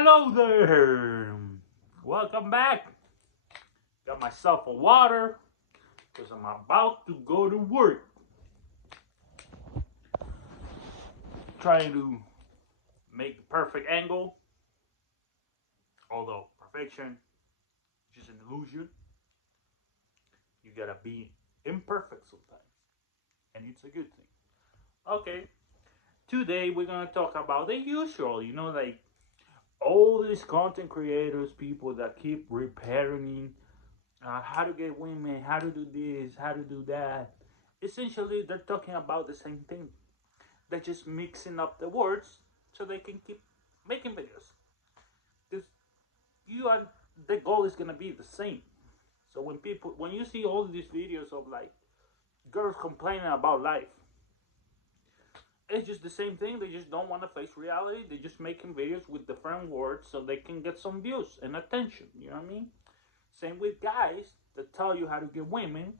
Hello there! Welcome back. Got myself a water because I'm about to go to work. Trying to make the perfect angle, although perfection is just an illusion. You gotta be imperfect sometimes, and it's a good thing. Okay, today we're gonna talk about the usual, like all these content creators, people that keep repairing how to get women, how to do this, how to do that. Essentially, they're talking about the same thing. They're just mixing up the words so they can keep making videos. Because you are, the goal is gonna be the same. So when you see all these videos of like girls complaining about life, it's just the same thing. They just don't want to face reality. They're just making videos with different words so they can get some views and attention. You know what I mean? Same with guys that tell you how to get women.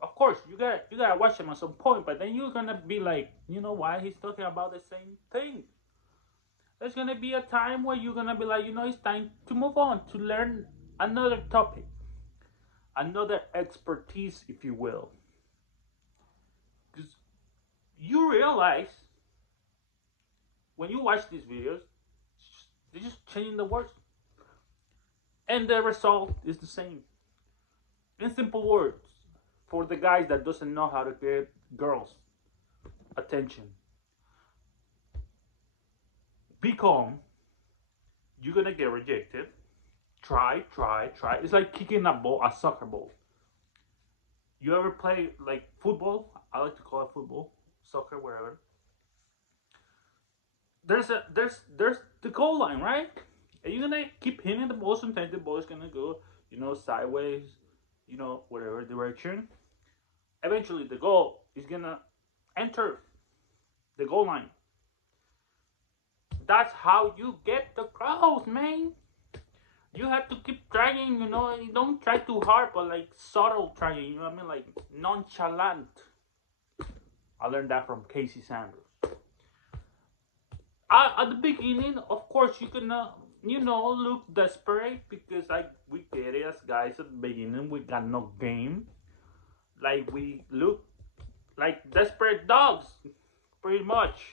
Of course, you gotta watch them at some point, but then you're gonna be like, you know why he's talking about the same thing. There's gonna be a time where you're gonna be like, it's time to move on to learn another topic, another expertise, if you will, because you realize when you watch these videos, they're just changing the words, and the result is the same. In simple words, for the guys that doesn't know how to get girls' attention, be calm. You're gonna get rejected. Try. It's like kicking a ball, a soccer ball. You ever play like football? I like to call it football, soccer, wherever. There's the goal line, right? And you're gonna keep hitting the ball. Sometimes the ball is gonna go, sideways, whatever direction. Eventually, the goal is gonna enter the goal line. That's how you get the crowds, man. You have to keep trying, you don't try too hard, but like subtle trying, you know what I mean? Like nonchalant. I learned that from Casey Sanders. At the beginning, of course, you can, look desperate because like we get it as guys at the beginning, we got no game. Like we look like desperate dogs, pretty much.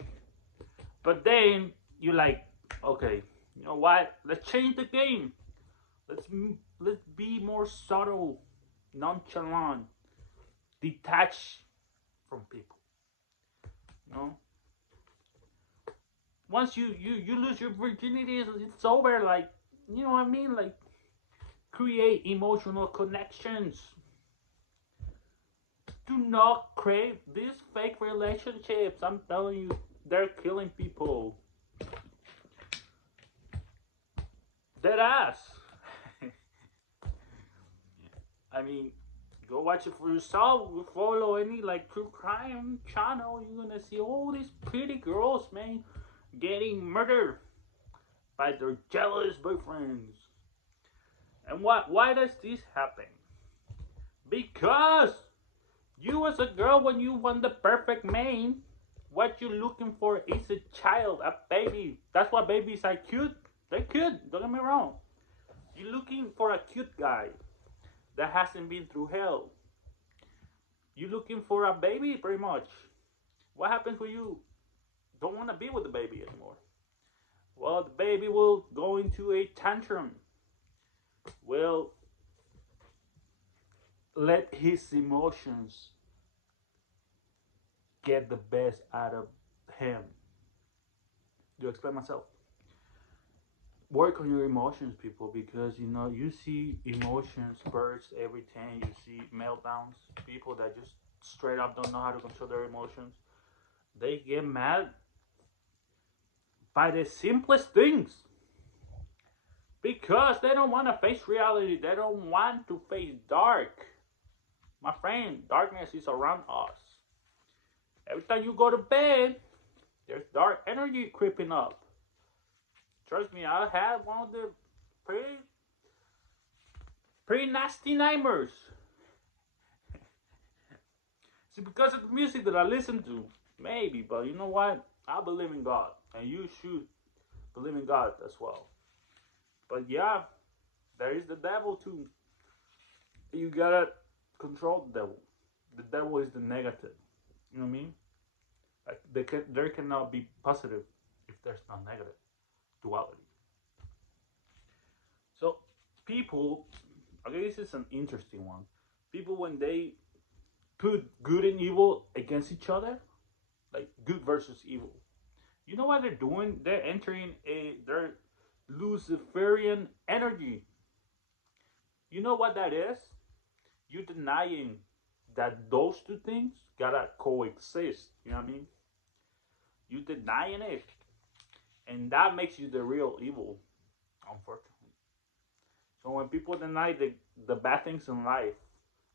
But then you like, okay, you know what? Let's change the game. Let's let's be more subtle, nonchalant, detached from people. You know, once you lose your virginity, it's over. Like, you know what I mean? Like, create emotional connections. Do not crave these fake relationships. I'm telling you, they're killing people. Dead ass. I mean, go watch it for yourself. Follow any like true crime channel. You're gonna see all these pretty girls, man, getting murdered by their jealous boyfriends. And why does this happen? Because you as a girl, when you want the perfect man, what you're looking for is a child, a baby. That's why babies are cute. They're cute, don't get me wrong. You're looking for a cute guy that hasn't been through hell. You're looking for a baby, pretty much. What happens when you don't want to be with the baby anymore? Well, the baby will go into a tantrum. Will let his emotions get the best out of him. Do I explain myself? Work on your emotions, people, because you see emotions burst every time you see meltdowns. People that just straight up don't know how to control their emotions. They get mad by the simplest things because they don't want to face reality. They don't want to face dark. My friend, darkness is around us. Every time you go to bed, there's dark energy creeping up. Trust me, I had one of the pretty nasty nightmares. See, because of the music that I listen to, maybe, but you know what? I believe in God, and you should believe in God as well. But yeah, there is the devil too. You gotta control the devil. The devil is the negative. You know what I mean? Like there cannot be positive if there's no negative duality. So people, okay, this is an interesting one. People when they put good and evil against each other, like good versus evil. You know what they're doing? They're entering their Luciferian energy. You know what that is? You're denying that those two things gotta coexist. You know what I mean? You denying it, and that makes you the real evil, unfortunately. So when people deny the bad things in life,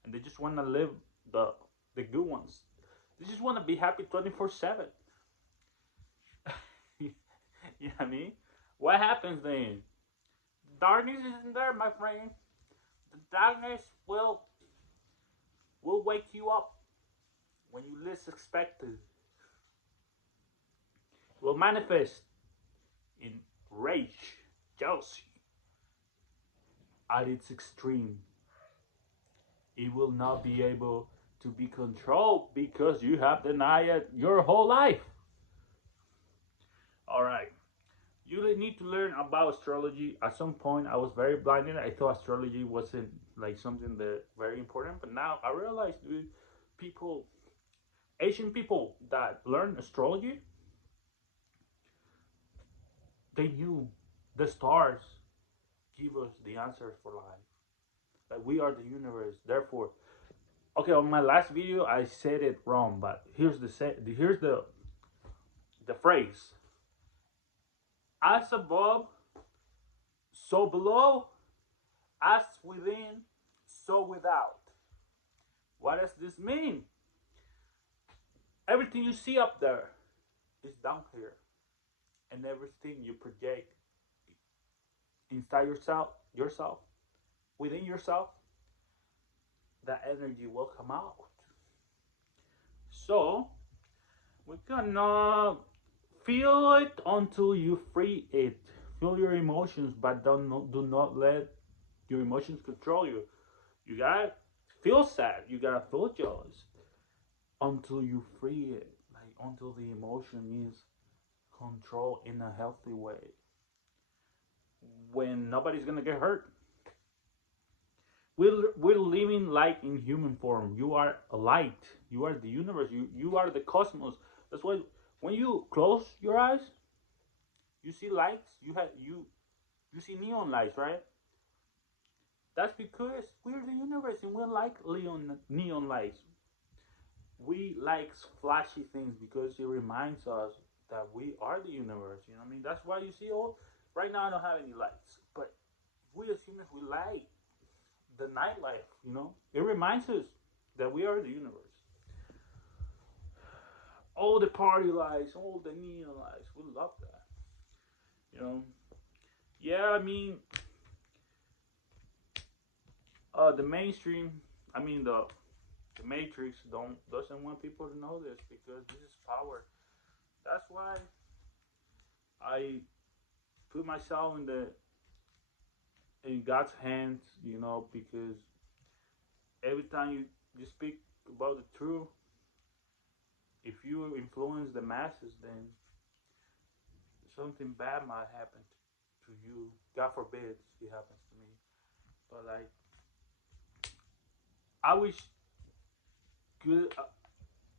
and they just want to live the the good ones, they just want to be happy 24/7. You know what I mean? What happens then? Darkness isn't there, my friend. The darkness will wake you up when you least expect it. Will manifest in rage, jealousy at its extreme. It will not be able to be controlled because you have denied it your whole life. All right. You need to learn about astrology. At some point, I was very blinded. I thought astrology wasn't like something that very important, but now I realize, dude, people, Asian people that learn astrology, they knew the stars give us the answers for life. Like we are the universe. Therefore, okay, on my last video I said it wrong, but here's the phrase: as above, so below, as within, so without. What does this mean? Everything you see up there is down here, and everything you project inside yourself, within yourself, that energy will come out. So we cannot feel it until you free it. Feel your emotions, but do not let your emotions control you. You gotta feel sad. You gotta feel jealous until you free it. Like until the emotion is controlled in a healthy way. When nobody's gonna get hurt. We're living light in human form. You are a light. You are the universe. You are the cosmos. That's why when you close your eyes, you see lights. You see neon lights, right? That's because we're the universe and we like neon lights. We like flashy things because it reminds us that we are the universe. You know what I mean? That's why you see, oh, right now I don't have any lights, but we as humans we like the nightlife. You know, it reminds us that we are the universe. All the party lights, all the neon lights, we love that. You know, yeah. I mean, the mainstream. I mean the Matrix doesn't want people to know this because this is power. That's why I put myself in God's hands, you know, because every time you speak about the truth, if you influence the masses, then something bad might happen to you. God forbid it happens to me. But like, I wish good.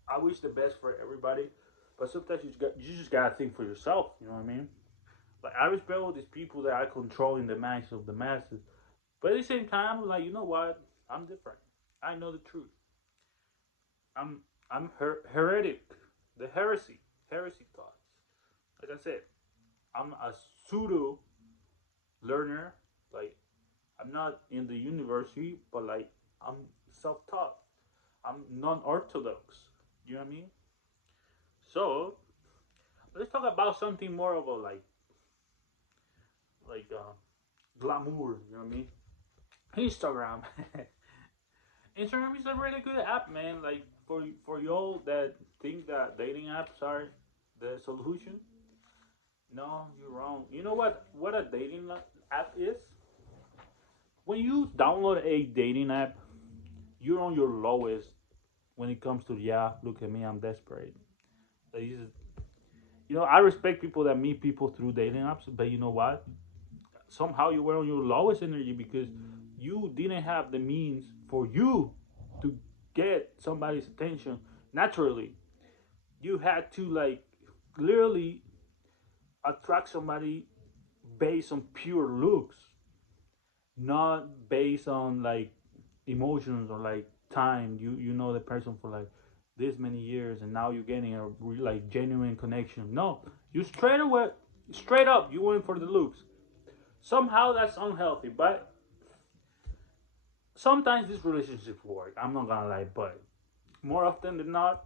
I wish the best for everybody. But sometimes you just gotta think for yourself. You know what I mean? Like I respect all these people that are controlling the minds of the masses. But at the same time, like you know what? I'm different. I know the truth. I'm heretic. The heresy thoughts. Like I said, I'm a pseudo learner. Like I'm not in the university, but like I'm self-taught. I'm non-orthodox. You know what I mean? So let's talk about something more of a like glamour. You know what I mean? Instagram. Instagram is a really good app, man. Like for y'all that think that dating apps are the solution, No, you're wrong. You know what a app is? When you download a dating app, you're on your lowest when it comes to, yeah, look at me, I'm desperate. Like, I respect people that meet people through dating apps, but you know what? Somehow you were on your lowest energy because you didn't have the means for you to get somebody's attention naturally. You had to, like, literally attract somebody based on pure looks, not based on like emotions or like time. You know the person for like this many years, and now you're getting a like genuine connection. No, you straight up, you went for the looks. Somehow that's unhealthy, but sometimes these relationships work. I'm not gonna lie, but more often than not,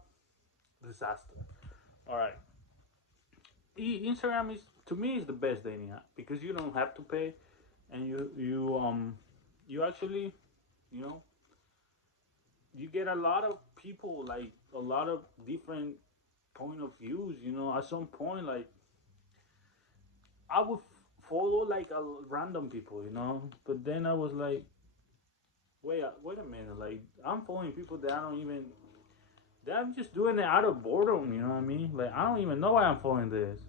disaster. All right, Instagram is, to me, is the best dating app because you don't have to pay, and you actually, you know you get a lot of people, like a lot of different point of views. At some point, like, I would follow like a random people, but then I was like, wait a minute, like, I'm following people that I don't even, that I'm just doing it out of boredom. You know what I mean? Like, I don't even know why I'm following this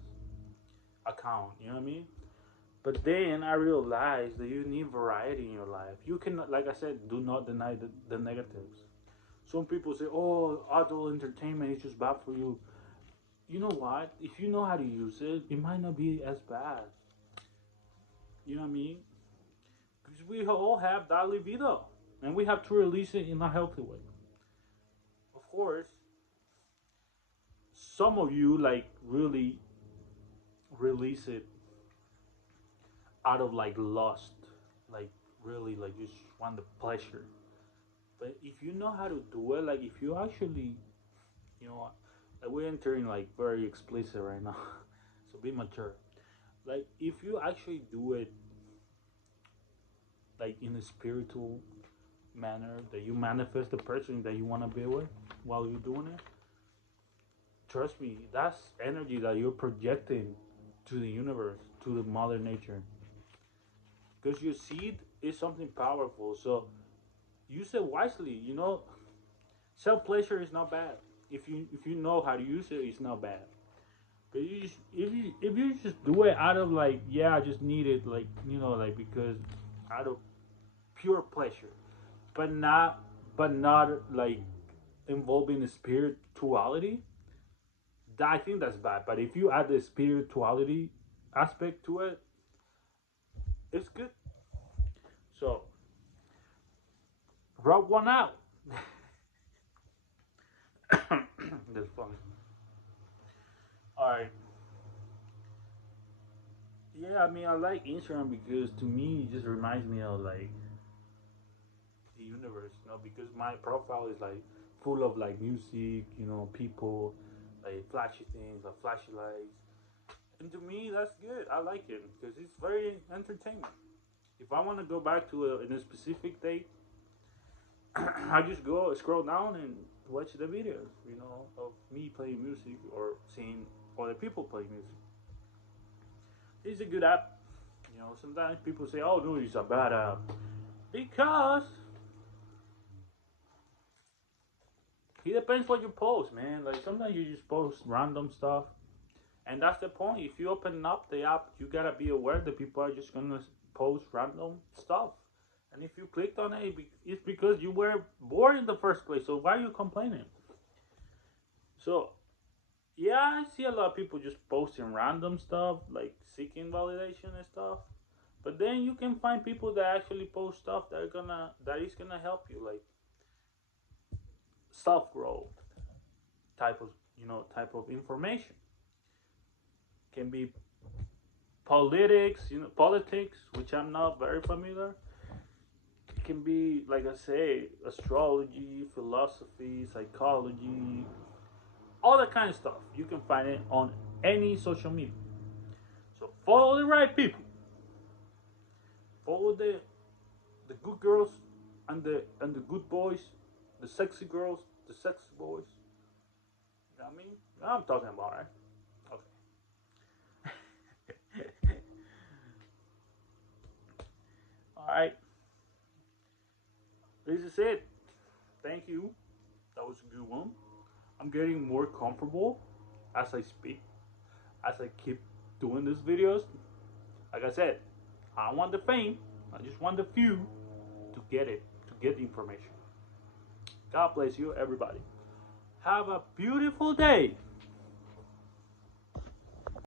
account. You know what I mean? But then I realized that you need variety in your life. You can, like I said, do not deny the negatives. Some people say, "Oh, adult entertainment is just bad for you." You know what? If you know how to use it, it might not be as bad. You know what I mean? Because we all have that libido, and we have to release it in a healthy way. Of course, some of you like really release it out of like lust, like really like you just want the pleasure. But if you know how to do it, like if you actually, you know, like we're entering like very explicit right now, so be mature. Like if you actually do it like in a spiritual manner, that you manifest the person that you want to be with while you're doing it, trust me, that's energy that you're projecting to the universe, to the mother nature, because your seed is something powerful. So use it wisely. Self pleasure is not bad. If you know how to use it, it's not bad. But if you just do it out of like, yeah, I just need it, like, like, because out of pure pleasure, but not like involving the spirituality, I think that's bad. But if you add the spirituality aspect to it, it's good. So rub one out. That's funny. All right. Yeah, I mean, I like Instagram because to me it just reminds me of like the universe, because my profile is like full of like music, people, like flashy things, like flashy lights. And to me, that's good. I like it because it's very entertaining. If I want to go back to in a specific date, I just go scroll down and watch the videos, of me playing music or seeing other people play music. It's a good app. Sometimes people say, "Oh, no, it's a bad app," because it depends what you post, man. Like sometimes you just post random stuff, and that's the point. If you open up the app, you gotta be aware that people are just gonna post random stuff. And if you clicked on it, it's because you were bored in the first place. So why are you complaining? So yeah, I see a lot of people just posting random stuff, like seeking validation and stuff. But then you can find people that actually post stuff that is gonna help you, like self growth type of information. Can be politics, which I'm not very familiar. It can be, like I say, astrology, philosophy, psychology, all that kind of stuff. You can find it on any social media. So follow the right people. Follow the good girls and the good boys, the sexy girls, the sexy boys. You know what I mean? I'm talking about, right? Okay. this is it. Thank you. That was a good one. I'm getting more comfortable as I speak, as I keep doing these videos. Like I said, I don't want the fame. I just want the few to get it, to get the information. God bless you, everybody. Have a beautiful day.